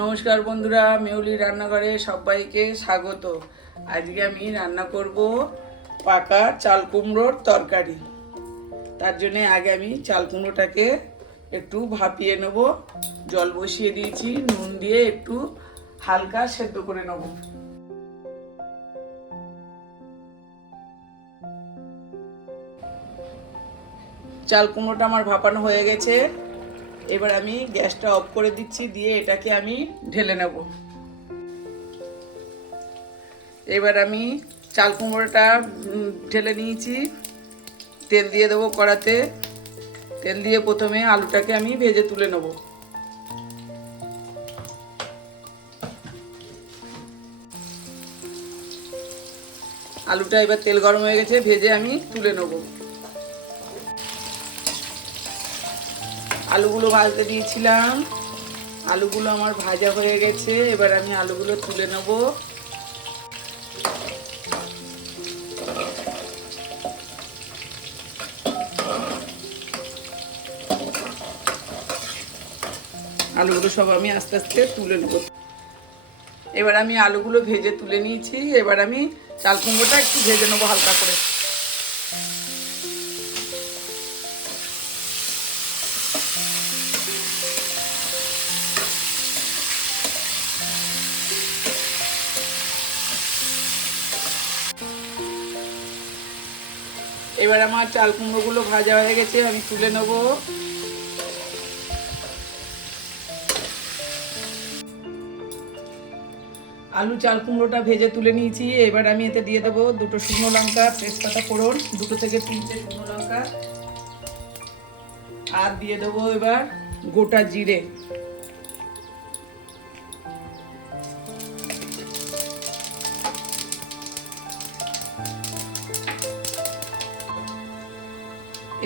নমস্কার বন্ধুরা, মেউলি রান্নাঘরে সবাইকে স্বাগত। আজকে আমি রান্না করব পাকা চাল কুমড়োর তরকারি। তার জন্য আগে আমি চাল কুমড়োটাকে একটু ভাপিয়ে নেব। জল বসিয়ে দিয়েছি, নুন দিয়ে একটু হালকা সেদ্ধ করে নেব। চাল কুমড়োটা আমার ভাপানো হয়ে গেছে। এবার আমি গ্যাসটা অফ করে দিচ্ছি, দিয়ে এটাকে আমি ঢেলে নেব। এবার আমি চাল কুমড়োটা ঢেলে নিয়েছি। তেল দিয়ে দেবো কড়াতে। তেল দিয়ে প্রথমে আলুটাকে আমি ভেজে তুলে নেব। আলুটা এবার তেল গরম হয়ে গেছে, ভেজে আমি তুলে নেব। আলুগুলো ভাজতে দিয়েছিলাম, আলুগুলো আমার ভাজা হয়ে গেছে। এবার আমি আলুগুলো তুলে নেব। আলুগুলো সব আমি আস্তে আস্তে তুলে নেব। এবার আমি আলুগুলো ভেজে তুলে নিয়েছি। এবার আমি চাল কুমড়োটা একটু ভেজে নেবো হালকা করে। এবার আমার চাল কুমড়োগুলো ভাজা হয়ে গেছে, আমি তুলে নেব। আলু চাল কুমড়োটা ভেজে তুলে নিয়েছি। এবার আমি এতে দিয়ে দেবো দুটো শুকনো লঙ্কা, তেজপাতা ফোড়ন, 2 থেকে 3টে শুকনো লঙ্কা, আর দিয়ে দেবো এবার গোটা জিরে।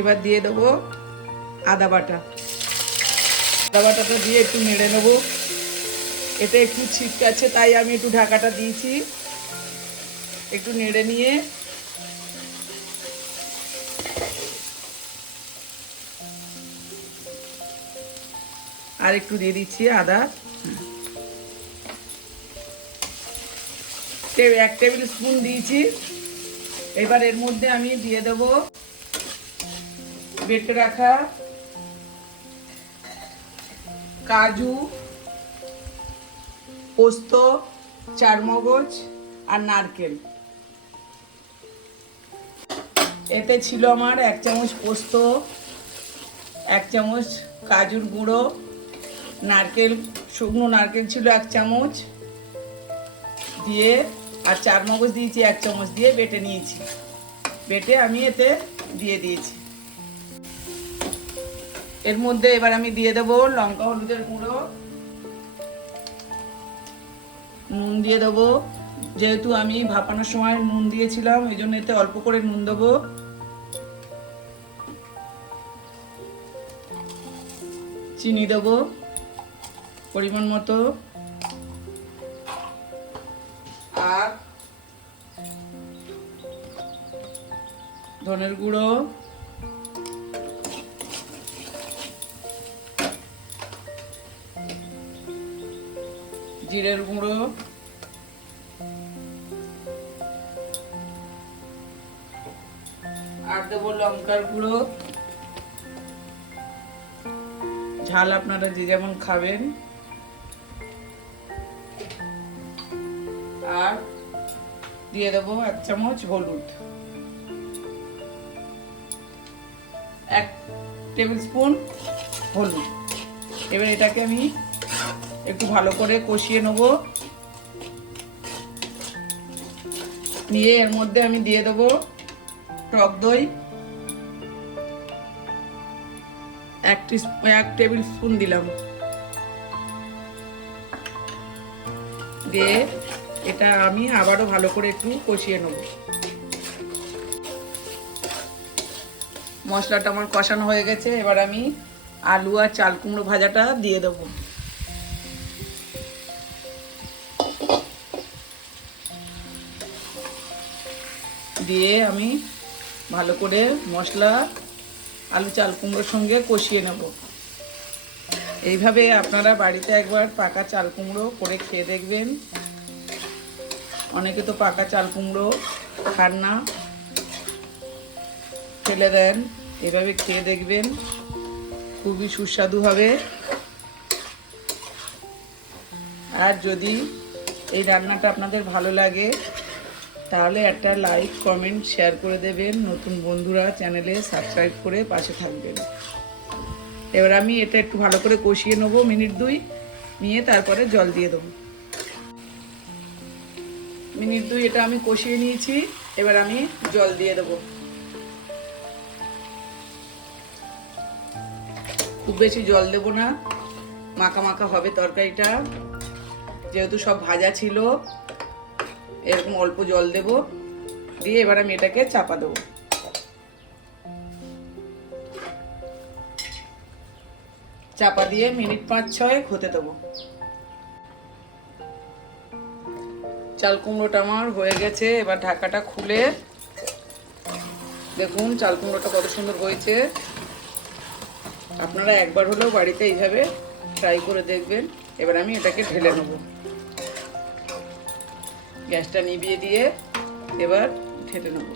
এবার দিয়ে দেবো আদা বাটা। আদা বাটাটা দিয়ে একটু নেড়ে নেবো। এটা একটু ছিটকাচ্ছে, তাই আমি একটু ঢাকাটা দিয়েছি। একটু নেড়ে নিয়ে আর একটু দিয়ে দিচ্ছি আদা। 1 টেবিল স্পুন দিয়েছি। এবার এর মধ্যে আমি দিয়ে দেব বেটে রাখা কাজু, পোস্ত, চারমগজ আর নারকেল। এতে ছিল আমার 1 চামচ পোস্ত, 1 চামচ কাজুর গুঁড়ো, নারকেল, শুকনো নারকেল ছিল 1 চামচ দিয়ে, আর চারমগজ দিয়েছি 1 চামচ দিয়ে বেটে নিয়েছি। বেটে আমি এতে দিয়ে দিয়েছি। এর মধ্যে এবার আমি দিয়ে দেব লঙ্কা হলুদের গুঁড়ো, নুন দিয়ে দেবো। যেহেতু আমি ভাপানোর সময় নুন দিয়েছিলাম, এই জন্য এতে অল্প করে নুন দেবো। চিনি দেবো পরিমাণ মতো, আর ধনের গুঁড়ো, জিরের গুঁড়ো, আর দেবো লঙ্কার গুঁড়ো। ঝাল আপনারা যে যেমন খাবেন। আর দিয়ে দেবো 1 চামচ হলুদ, 1 টেবিল স্পুন হলুদ। এবার এটাকে আমি একটু ভালো করে কষিয়ে নেব। নিয়ে এর মধ্যে আমি দিয়ে দেবো টক দই, 1 টেবিল স্পুন দিলাম। দিয়ে এটা আমি আবারও ভালো করে একটু কষিয়ে নেব। মশলাটা আমার কষানো হয়ে গেছে। এবার আমি আলু আর চাল কুমড়ো ভাজাটা দিয়ে দেবো। দিয়ে আমি ভালো করে মশলা আলু চাল কুমড়োর সঙ্গে কষিয়ে নেব। এইভাবে আপনারা বাড়িতে একবার পাকা চাল কুমড়ো করে খেয়ে দেখবেন। অনেকে তো পাকা চাল কুমড়ো খান না, ফেলে দেন। এভাবে খেয়ে দেখবেন, খুবই সুস্বাদু হবে। আর যদি এই রান্নাটা আপনাদের ভালো লাগে তাহলে একটা লাইক, কমেন্ট, শেয়ার করে দেবেন। নতুন বন্ধুরা চ্যানেলে সাবস্ক্রাইব করে পাশে থাকবেন। এবার আমি এটা একটু ভালো করে কষিয়ে নেবো, মিনিট 2 নিয়ে তারপরে জল দিয়ে দেবো। মিনিট 2 এটা আমি কষিয়ে নিয়েছি, এবার আমি জল দিয়ে দেবো। খুব বেশি জল দেবো না, মাখা মাখা হবে তরকারিটা। যেহেতু সব ভাজা ছিল, এরকম অল্প জল দেব, দিয়ে এবার আমি এটাকে চাপা দেবো। চাপা দিয়ে মিনিট 5-6 হতে দেবো। চাল কুমড়োটা আমার হয়ে গেছে। এবার ঢাকাটা খুলে দেখুন চাল কুমড়োটা কত সুন্দর হয়েছে। আপনারা একবার হলেও বাড়িতে এইভাবে ট্রাই করে দেখবেন। এবার আমি এটাকে ঢেলে নেব। গ্যাসটা নিভিয়ে দিয়ে এবার ঢেলে নেব।